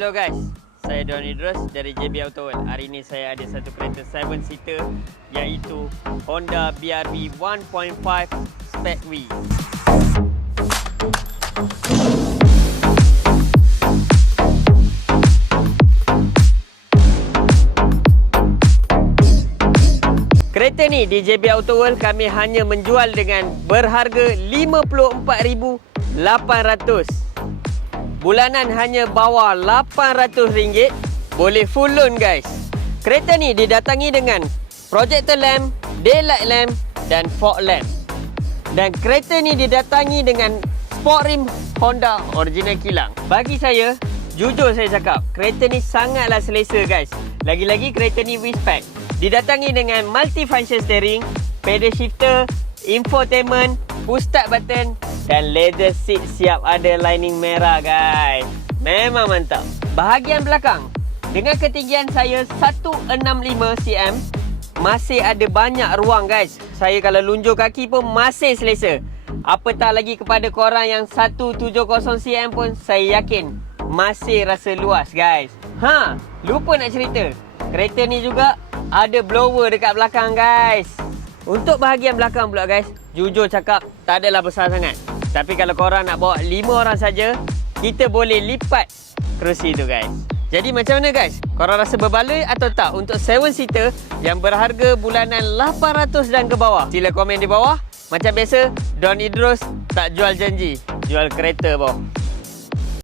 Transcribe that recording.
Hello guys, saya Don Idrus dari JB Auto World. Hari ini saya ada satu kereta 7-seater iaitu Honda BRV 1.5 Spec V. Kereta ni di JB Auto World kami hanya menjual dengan berharga RM54,800. Bulanan hanya bawah RM800. Boleh full loan guys. Kereta ni didatangi dengan projector lamp, daylight lamp dan fog lamp. Dan kereta ni didatangi dengan sport rim Honda original kilang. Bagi saya, jujur saya cakap, kereta ni sangatlah selesa guys. Lagi-lagi kereta ni V-Spec. Didatangi dengan multi-function steering, pedal shifter, infotainment, push start button dan leather seat siap ada lining merah guys. Memang mantap. Bahagian belakang, dengan ketinggian saya 165 cm, masih ada banyak ruang guys. Saya kalau lunjuk kaki pun masih selesa. Apatah lagi kepada korang yang 170 cm pun saya yakin masih rasa luas guys. Lupa nak cerita, kereta ni juga ada blower dekat belakang guys. Untuk bahagian belakang pula guys, jujur cakap tak adalah besar sangat. Tapi kalau korang nak bawa 5 orang saja, kita boleh lipat kerusi tu guys. Jadi macam mana guys? Korang rasa berbaloi atau tak untuk 7-seater yang berharga bulanan 800 dan ke bawah? Sila komen di bawah. Macam biasa, Don Idrus tak jual janji, jual kereta bawah.